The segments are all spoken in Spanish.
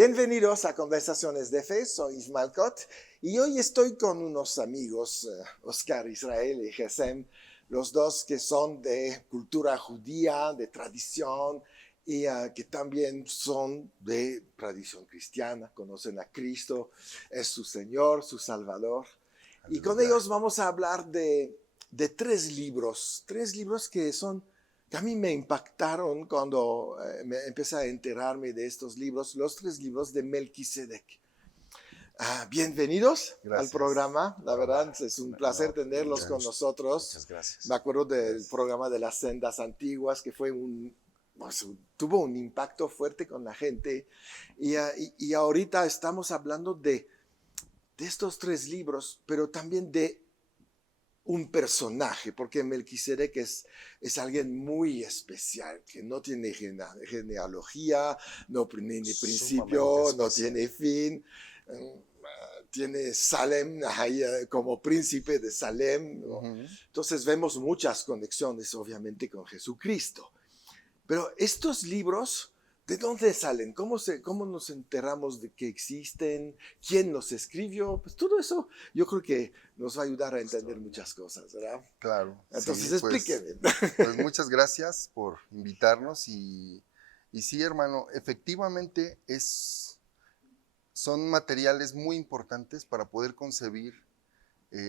Bienvenidos a Conversaciones de Fe, soy Ismael Cot y hoy estoy con unos amigos, Oscar Israel y Gesem, los dos que son de cultura judía, de tradición y que también son de tradición cristiana, conocen a Cristo, es su Señor, su Salvador. Y con ellos vamos a hablar de tres libros que a mí me impactaron cuando me empecé a enterarme de estos libros, los tres libros de Melquisedec. Bienvenidos al programa, la verdad es un placer tenerlos con nosotros. Muchas gracias. Me acuerdo del programa de las sendas antiguas, que fue tuvo un impacto fuerte con la gente. Y ahorita estamos hablando de estos tres libros, pero también de un personaje, porque Melquisedec es alguien muy especial, que no tiene genealogía, no tiene principio, no tiene fin. Tiene Salem como príncipe de Salem, ¿no? Entonces vemos muchas conexiones, obviamente, con Jesucristo. Pero estos libros, ¿de dónde salen? ¿Cómo nos enteramos de que existen? ¿Quién los escribió? Pues todo eso yo creo que nos va a ayudar a entender muchas cosas, ¿verdad? Claro. Entonces sí, explíqueme. Pues muchas gracias por invitarnos y sí, hermano, efectivamente son materiales muy importantes para poder concebir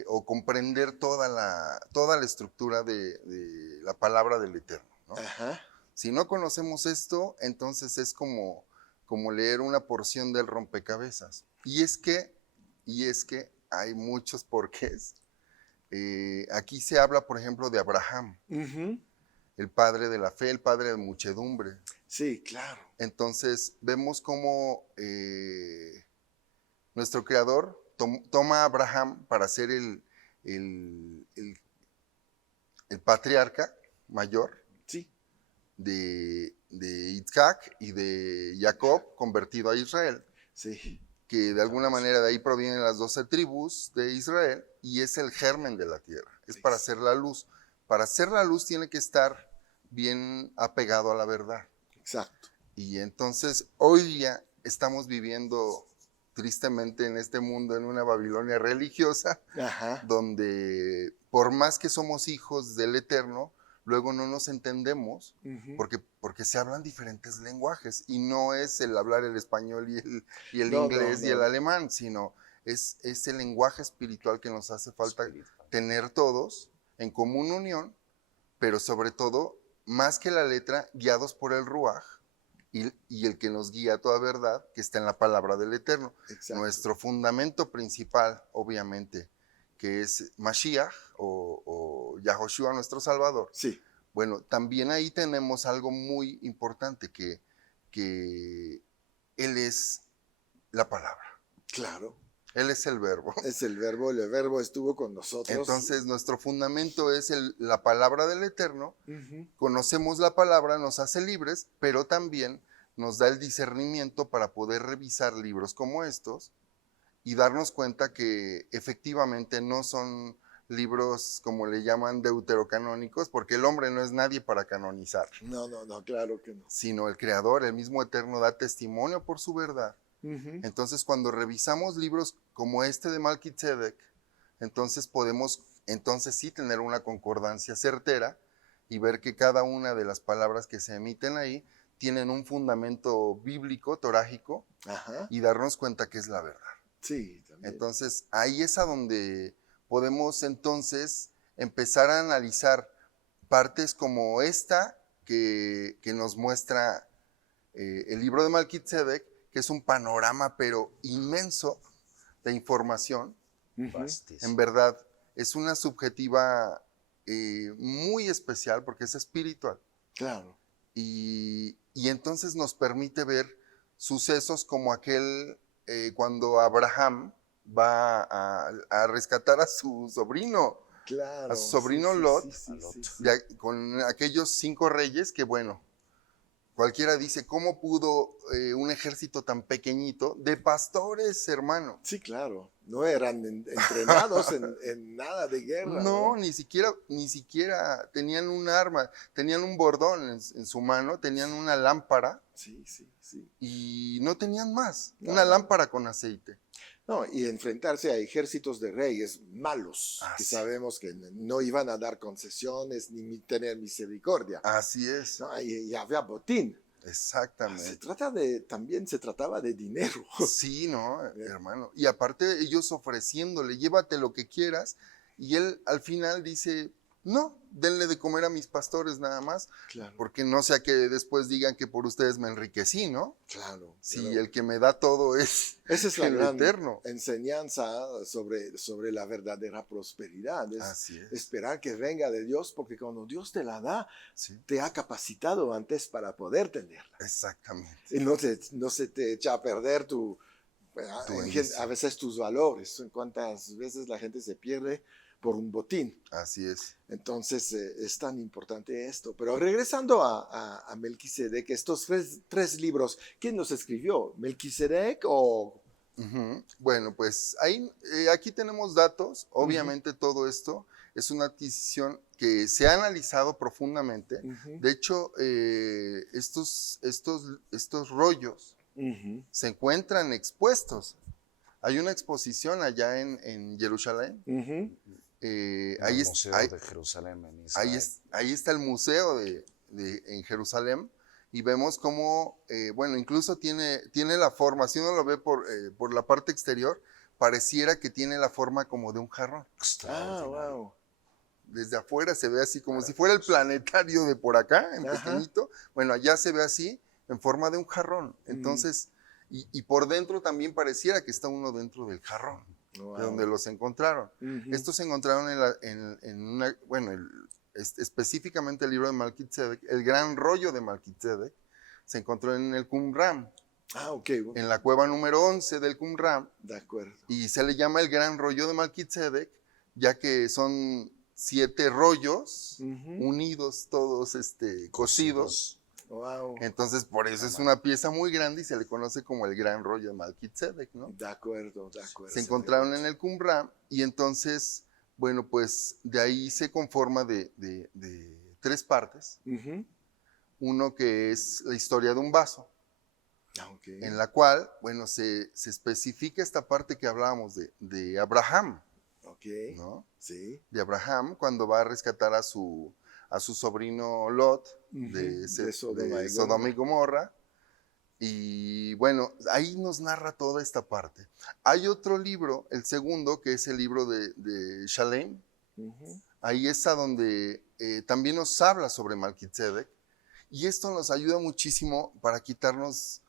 o comprender toda la estructura de la palabra del Eterno, ¿no? Ajá. Si no conocemos esto, entonces es como leer una porción del rompecabezas. Y es que hay muchos porqués. Aquí se habla, por ejemplo, de Abraham, el padre de la fe, el padre de muchedumbre. Sí, claro. Entonces vemos cómo nuestro Creador toma a Abraham para ser el patriarca mayor. Sí. De Isaac y de Jacob convertido a Israel. Sí. Que de alguna manera de ahí provienen las 12 tribus de Israel y es el germen de la tierra. Es para hacer la luz. Para hacer la luz tiene que estar bien apegado a la verdad. Exacto. Y entonces hoy día estamos viviendo tristemente en este mundo en una Babilonia religiosa. Ajá. Donde por más que somos hijos del Eterno, luego no nos entendemos porque se hablan diferentes lenguajes y no es el hablar el español y el inglés y el alemán, sino es el lenguaje espiritual que nos hace falta tener todos en común unión, pero sobre todo, más que la letra, guiados por el Ruaj y el que nos guía a toda verdad, que está en la palabra del Eterno. Exacto. Nuestro fundamento principal, obviamente, que es Mashiach o Yahoshua, nuestro Salvador. Sí. Bueno, también ahí tenemos algo muy importante, que Él es la palabra. Claro. Él es el verbo. Es el verbo estuvo con nosotros. Entonces, nuestro fundamento es la palabra del Eterno. Conocemos la palabra, nos hace libres, pero también nos da el discernimiento para poder revisar libros como estos y darnos cuenta que efectivamente no son libros, como le llaman, deuterocanónicos, porque el hombre no es nadie para canonizar. No, claro que no. Sino el Creador, el mismo Eterno, da testimonio por su verdad. Entonces, cuando revisamos libros como este de Melquisedec, entonces podemos, sí tener una concordancia certera y ver que cada una de las palabras que se emiten ahí tienen un fundamento bíblico, torágico, y darnos cuenta que es la verdad. Sí, también. Entonces, ahí es a donde podemos entonces empezar a analizar partes como esta que nos muestra el libro de Melquisedec, que es un panorama pero inmenso de información. En verdad, es una subjetiva muy especial porque es espiritual. Claro. Y entonces nos permite ver sucesos como aquel cuando Abraham va a rescatar a su sobrino. Claro. A su sobrino Lot, con aquellos 5 reyes que, bueno, Cualquiera dice, ¿cómo pudo un ejército tan pequeñito de pastores, hermano? Sí, claro. No eran entrenados en nada de guerra, No, ¿no? ni siquiera tenían un arma, tenían un bordón en su mano, tenían una lámpara Sí, sí, sí. y no tenían más, No, una no. lámpara con aceite. No, y enfrentarse a ejércitos de reyes malos, que Así, sabemos que no iban a dar concesiones ni tener misericordia. así es, ¿No? Y había botín. exactamente. También se trataba de dinero. Sí, no, hermano. Y aparte ellos ofreciéndole, llévate lo que quieras, y él al final dice, no, denle de comer a mis pastores nada más, Claro, porque no sea que después digan que por ustedes me enriquecí, ¿no? claro. Si el que me da todo es Esa es la el gran Eterno. enseñanza sobre la verdadera prosperidad. Es Así es, esperar que venga de Dios, porque cuando Dios te la da, sí, te ha capacitado antes para poder tenerla. exactamente. Y no se te echa a perder Tu a bendición. veces tus valores. ¿Cuántas veces la gente se pierde por un botín? Así es. Entonces es tan importante esto. Pero regresando a Melquisedec, estos tres libros, ¿quién los escribió? ¿Melquisedec o...? Ujú. Bueno, pues ahí, aquí tenemos datos. Ujú, Obviamente todo esto es una adquisición que se ha analizado profundamente. ujú, De hecho, estos rollos ujú, se encuentran expuestos. Hay una exposición allá en Jerusalén. ujú. En el Museo de Jerusalén en Israel. Ahí está el museo en Jerusalén y vemos cómo, bueno, incluso tiene la forma, si uno lo ve por la parte exterior, pareciera que tiene la forma como de un jarrón. Ah, Extraordinario. wow. Desde afuera se ve así como si fuera el planetario de por acá, en Ajá. pequeñito. Bueno, allá se ve así, en forma de un jarrón. Mm, Entonces, y por dentro también pareciera que está uno dentro del jarrón, de donde wow. los encontraron. Ujú, Estos se encontraron en una, bueno, específicamente el libro de Malquitzedek, el gran rollo de Malquitzedek, se encontró en el Qumran, Ah, ok. en la cueva número 11 del Qumran, De acuerdo. y se le llama el gran rollo de Malquitzedek, ya que son 7 rollos Ujú. unidos, todos cosidos. Wow. Entonces, por eso es una pieza muy grande y se le conoce como el gran rollo de Malquitzedek, ¿no? De acuerdo, de acuerdo. Se encontraron en el Qumran y entonces, bueno, pues de ahí se conforma de 3 partes. Ujú. Uno que es la historia de un vaso, Ah, ok. en la cual, bueno, se especifica esta parte que hablábamos de Abraham, Ok. ¿no? Sí. De Abraham cuando va a rescatar a su sobrino Lot Ujú. de Sodoma y Sodoma y Gomorra. Gomorra. Y bueno, ahí nos narra toda esta parte. Hay otro libro, el segundo, que es el libro de Shalem. Ujú. Ahí es a donde también nos habla sobre Malquitzedek. Y esto nos ayuda muchísimo para quitarnos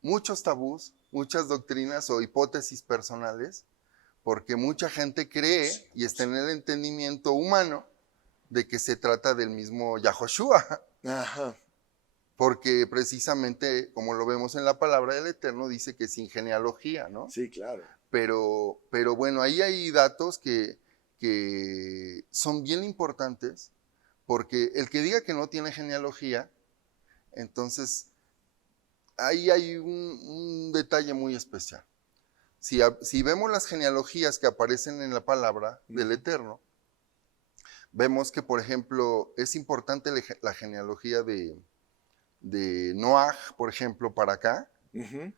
muchos tabús, muchas doctrinas o hipótesis personales, porque mucha gente cree y está en el entendimiento humano de que se trata del mismo Yahoshua, Ajá. porque precisamente, como lo vemos en la palabra del Eterno, dice que sin genealogía, ¿no? Sí, claro. Pero bueno, ahí hay datos que son bien importantes, porque el que diga que no tiene genealogía, entonces ahí hay un detalle muy especial. Si vemos las genealogías que aparecen en la palabra del Eterno, vemos que, por ejemplo, es importante la genealogía de Noaj, por ejemplo, para acá. Ujú,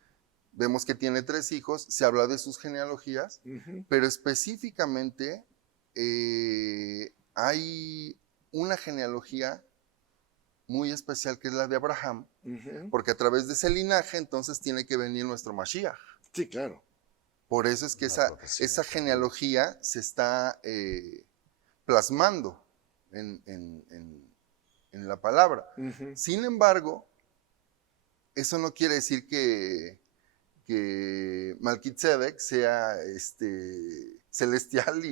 Vemos que tiene 3 hijos, se habla de sus genealogías, ujú. pero específicamente hay una genealogía muy especial que es la de Abraham, Ujú. porque a través de ese linaje entonces tiene que venir nuestro Mashiach. Sí, claro. Por eso es que Una profecía esa terrible. genealogía se está plasmando en la palabra. Ujú. Sin embargo, eso no quiere decir que Malquitzedek sea celestial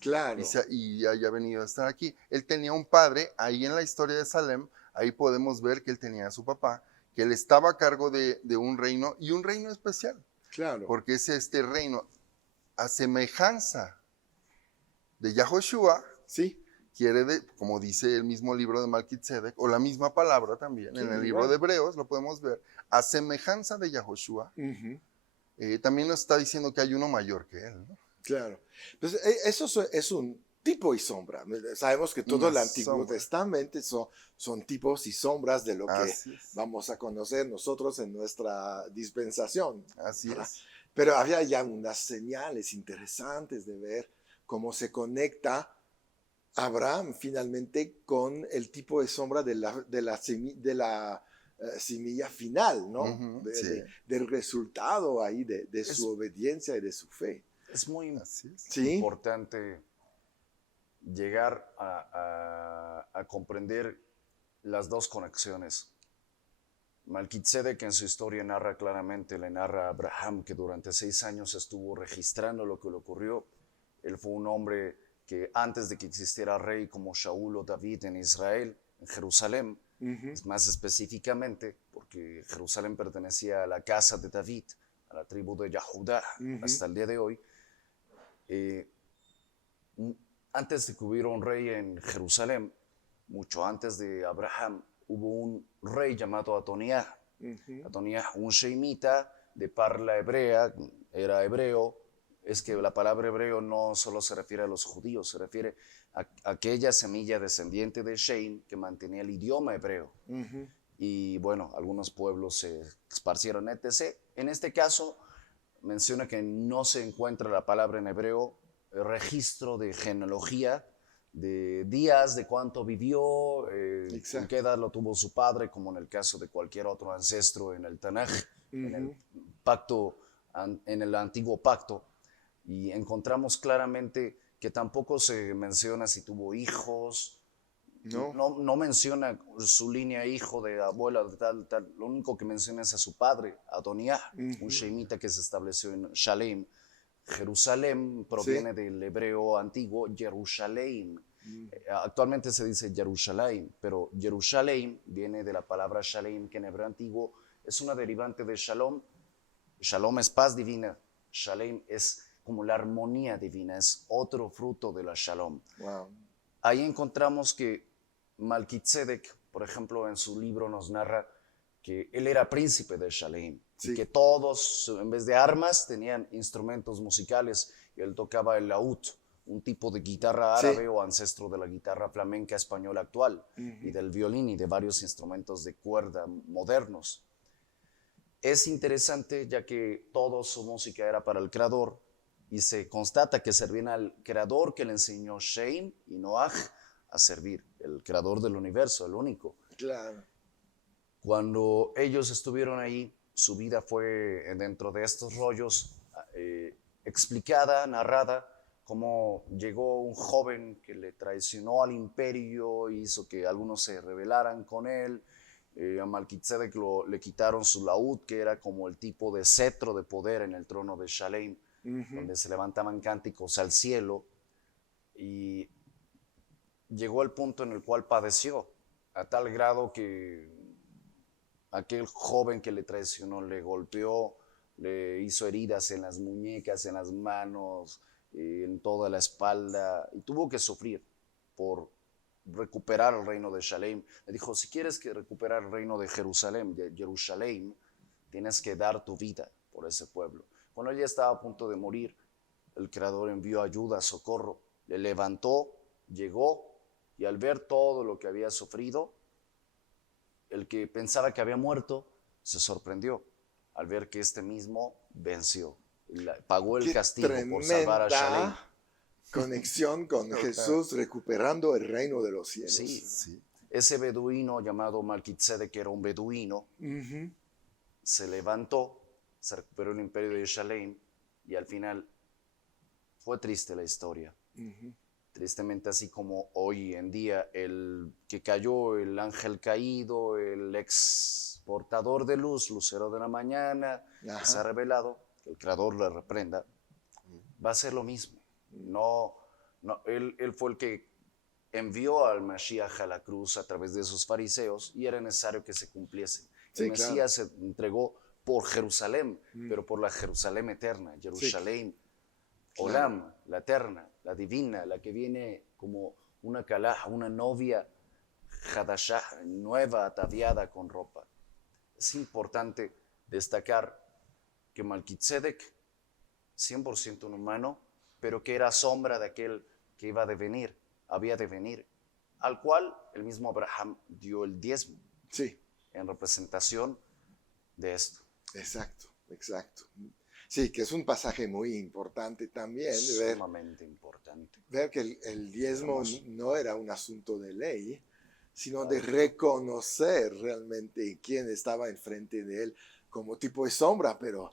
Claro. y haya venido a estar aquí. Él tenía un padre, ahí en la historia de Salem, ahí podemos ver que él tenía a su papá, que él estaba a cargo de un reino y un reino especial, Claro. porque es este reino a semejanza de Yahoshua, Sí. como dice el mismo libro de Melquisedec, o la misma palabra también, en el libro de Hebreos, lo podemos ver, a semejanza de Yahoshua, también nos está diciendo que hay uno mayor que él, ¿no? Claro. Pues eso es un tipo y sombra. Sabemos que todo el Antiguo Testamento son tipos y sombras de lo que vamos a conocer nosotros en nuestra dispensación. Así es. Pero había ya unas señales interesantes de ver cómo se conecta Abraham finalmente con el tipo de sombra de la semilla final, ¿no? Del resultado ahí de su obediencia y de su fe. Es muy importante llegar a comprender las dos conexiones. Melquisedec en su historia narra claramente, le narra a Abraham que durante 6 años estuvo registrando lo que le ocurrió. Él fue un hombre que antes de que existiera rey como Shaul o David en Israel, en Jerusalén, más específicamente, porque Jerusalén pertenecía a la casa de David, a la tribu de Yahudá, hasta el día de hoy. Antes de que hubiera un rey en Jerusalén, mucho antes de Abraham, hubo un rey llamado Adoniah. Adoniah, un sheimita de parla hebrea, era hebreo. Es que la palabra hebreo no solo se refiere a los judíos, se refiere a aquella semilla descendiente de Shem que mantenía el idioma hebreo. Y bueno, algunos pueblos se esparcieron, etc. En este caso, menciona que no se encuentra la palabra en hebreo, el registro de genealogía, de días, de cuánto vivió, en qué edad lo tuvo su padre, como en el caso de cualquier otro ancestro en el Tanaj, en el pacto, en el antiguo pacto. Y encontramos claramente que tampoco se menciona si tuvo hijos, no menciona su línea hijo de abuela, de tal. Lo único que menciona es a su padre, Adoniah, un sheimita que se estableció en Shalem. Jerusalén proviene del hebreo antiguo Jerusalem. Actualmente se dice Jerusalén, pero Jerusalén viene de la palabra Shalem, que en hebreo antiguo es una derivante de Shalom. Shalom es paz divina, Shalem es como la armonía divina, es otro fruto de la Shalom. Wow. Ahí encontramos que Melquisedec, por ejemplo, en su libro nos narra que él era príncipe de Shalem, y que todos, en vez de armas, tenían instrumentos musicales, y él tocaba el laúd, un tipo de guitarra árabe o ancestro de la guitarra flamenca española actual, y del violín y de varios instrumentos de cuerda modernos. Es interesante ya que toda su música era para el Creador, y se constata que servían al Creador que le enseñó Shem y Noaj a servir, el Creador del universo, el único. Claro. Cuando ellos estuvieron ahí, su vida fue dentro de estos rollos explicada, narrada, cómo llegó un joven que le traicionó al imperio, hizo que algunos se rebelaran con él. A Melquisedec le quitaron su laúd, que era como el tipo de cetro de poder en el trono de Shalem, donde se levantaban cánticos al cielo, y llegó el punto en el cual padeció, a tal grado que aquel joven que le traicionó le golpeó, le hizo heridas en las muñecas, en las manos, en toda la espalda, y tuvo que sufrir por recuperar el reino de Shalem. Le dijo, si quieres que recuperar el reino de Jerusalén, tienes que dar tu vida por ese pueblo. Cuando él ya estaba a punto de morir, el Creador envió ayuda, socorro, le levantó, llegó, y al ver todo lo que había sufrido, el que pensaba que había muerto se sorprendió al ver que este mismo venció, pagó el castigo por salvar a Shalem. Conexión con Jesús recuperando el reino de los cielos. Sí. Ese beduino llamado Melquisedec, que era un beduino, se levantó, se recuperó el imperio de Shalem, y al final fue triste la historia. Tristemente, así como hoy en día el que cayó, el ángel caído, el exportador de luz, lucero de la mañana, que se ha revelado, que el Creador le reprenda, va a ser lo mismo. Él fue el que envió al Mashiach a la cruz a través de esos fariseos, y era necesario que se cumpliese. El Mesías se entregó por Jerusalén, pero por la Jerusalén eterna, Jerusalén, Olam, la eterna, la divina, la que viene como una kalah, una novia hadashah, nueva, ataviada con ropa. Es importante destacar que Melquisedec, 100% un humano, pero que era sombra de aquel que iba a devenir, había de venir, al cual el mismo Abraham dio el diezmo. Sí. En representación de esto. Exacto. Sí, que es un pasaje muy importante también. Sumamente importante. Ver que el diezmo no era un asunto de ley, sino de reconocer realmente quién estaba enfrente de él como tipo de sombra, pero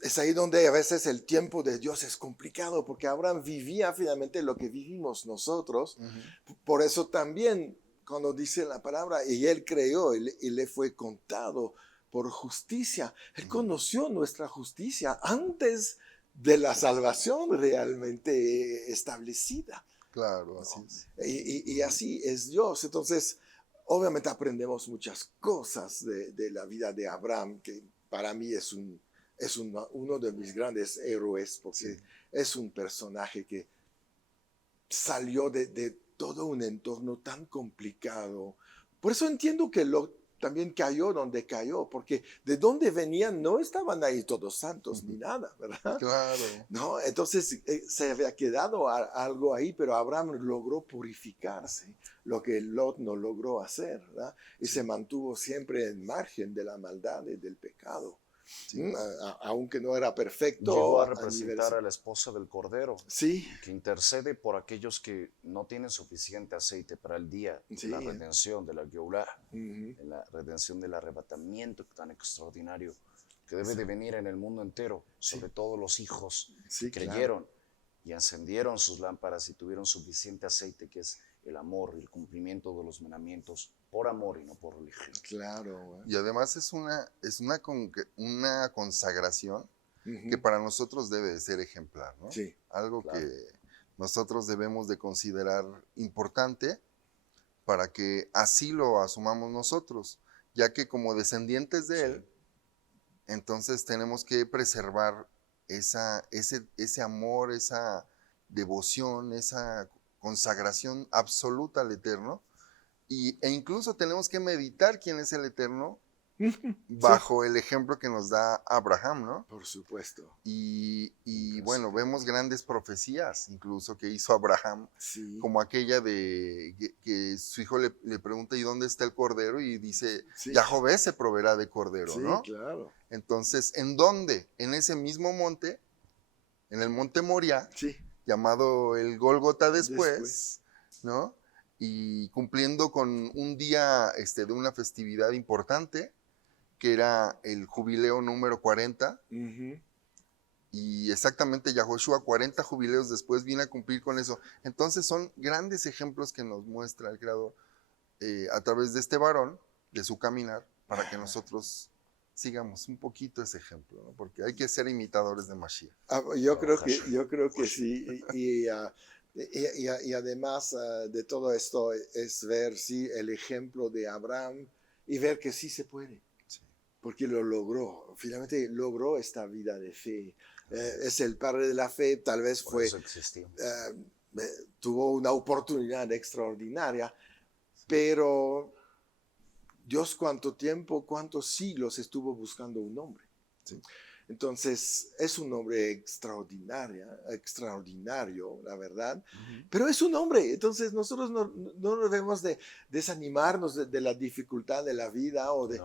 es ahí donde a veces el tiempo de Dios es complicado, porque Abraham vivía finalmente lo que vivimos nosotros. Por eso también, cuando dice la palabra, y él creyó, y le fue contado por justicia. Él conoció nuestra justicia antes de la salvación realmente establecida. Claro, así es. Y así es Dios. Entonces, obviamente aprendemos muchas cosas de la vida de Abraham, que para mí es uno de mis grandes héroes, porque es un personaje que salió de todo un entorno tan complicado. Por eso entiendo que también cayó donde cayó, porque de donde venían no estaban ahí todos santos ni nada, ¿verdad? Claro. No, entonces se había quedado algo ahí, pero Abraham logró purificarse, lo que Lot no logró hacer, ¿verdad? Y se mantuvo siempre en margen de la maldad y del pecado. Sí. Aunque no era perfecto. Llegó a representar a la esposa del Cordero, sí, que intercede por aquellos que no tienen suficiente aceite para el día de la redención, de la Geulah, de la redención del arrebatamiento tan extraordinario que debe de venir en el mundo entero, sobre todo los hijos que creyeron y encendieron sus lámparas y tuvieron suficiente aceite, que es el amor y el cumplimiento de los mandamientos por amor y no por religión. Claro. Y además es una consagración que para nosotros debe de ser ejemplar, ¿no? Sí. Algo que nosotros debemos de considerar importante para que así lo asumamos nosotros, ya que como descendientes de él, entonces tenemos que preservar ese amor, esa devoción, esa consagración absoluta al Eterno, e incluso tenemos que meditar quién es el Eterno bajo el ejemplo que nos da Abraham, ¿no? Por supuesto. Y bueno, vemos grandes profecías incluso que hizo Abraham, como aquella de que su hijo le pregunta ¿y dónde está el cordero? Y dice, Yahvé se proveerá de cordero, ¿no? Sí, claro. Entonces, ¿en dónde? En ese mismo monte, en el monte Moriah, llamado el Gólgota después, ¿no? Y cumpliendo con un día de una festividad importante, que era el jubileo número 40, y exactamente Yahoshua 40 jubileos después viene a cumplir con eso. Entonces son grandes ejemplos que nos muestra el Creador a través de este varón, de su caminar, para que nosotros sigamos un poquito ese ejemplo, ¿no? Porque hay que ser imitadores de Mashiach. Yo creo que sí, y además de todo esto es ver el ejemplo de Abraham y ver que sí se puede, porque lo logró, finalmente logró esta vida de fe. Es el padre de la fe, tal vez tuvo una oportunidad extraordinaria, pero Dios cuántos siglos estuvo buscando un hombre. Entonces, es un hombre extraordinario, la verdad, pero es un hombre. Entonces, nosotros no debemos de desanimarnos de la dificultad de la vida o de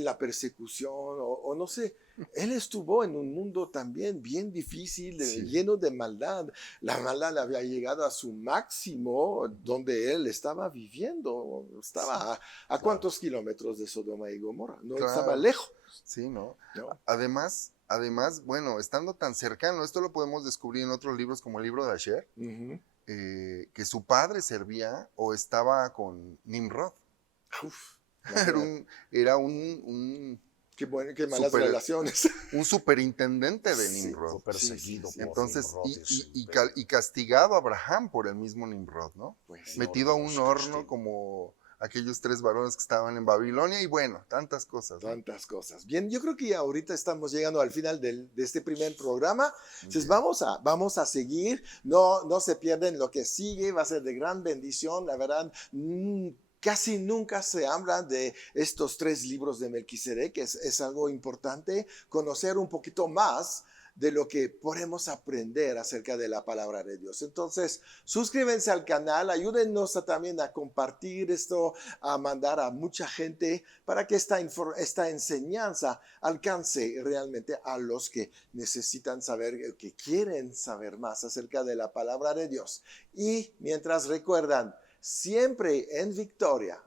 la persecución o no sé. Él estuvo en un mundo también bien difícil, lleno de maldad. La maldad había llegado a su máximo donde él estaba viviendo. Estaba a cuántos kilómetros de Sodoma y Gomorra. No estaba lejos. Sí, ¿no? Además, bueno, estando tan cercano, esto lo podemos descubrir en otros libros como el libro de Asher, que su padre servía o estaba con Nimrod. Era un qué malas relaciones. Un superintendente de Nimrod. Perseguido por entonces, Nimrod, y castigado a Abraham por el mismo Nimrod, ¿no? Metido a un horno como aquellos 3 varones que estaban en Babilonia y bueno, tantas cosas, ¿no? Tantas cosas. Bien, yo creo que ya ahorita estamos llegando al final de este primer programa. Entonces vamos a seguir. No se pierden lo que sigue. Va a ser de gran bendición. La verdad, casi nunca se habla de estos 3 libros de Melquisedec. Es algo importante conocer un poquito más de lo que podemos aprender acerca de la palabra de Dios. Entonces, suscríbanse al canal, ayúdennos también a compartir esto, a mandar a mucha gente para que esta enseñanza alcance realmente a los que necesitan saber, que quieren saber más acerca de la palabra de Dios. Y mientras recuerdan, siempre en victoria,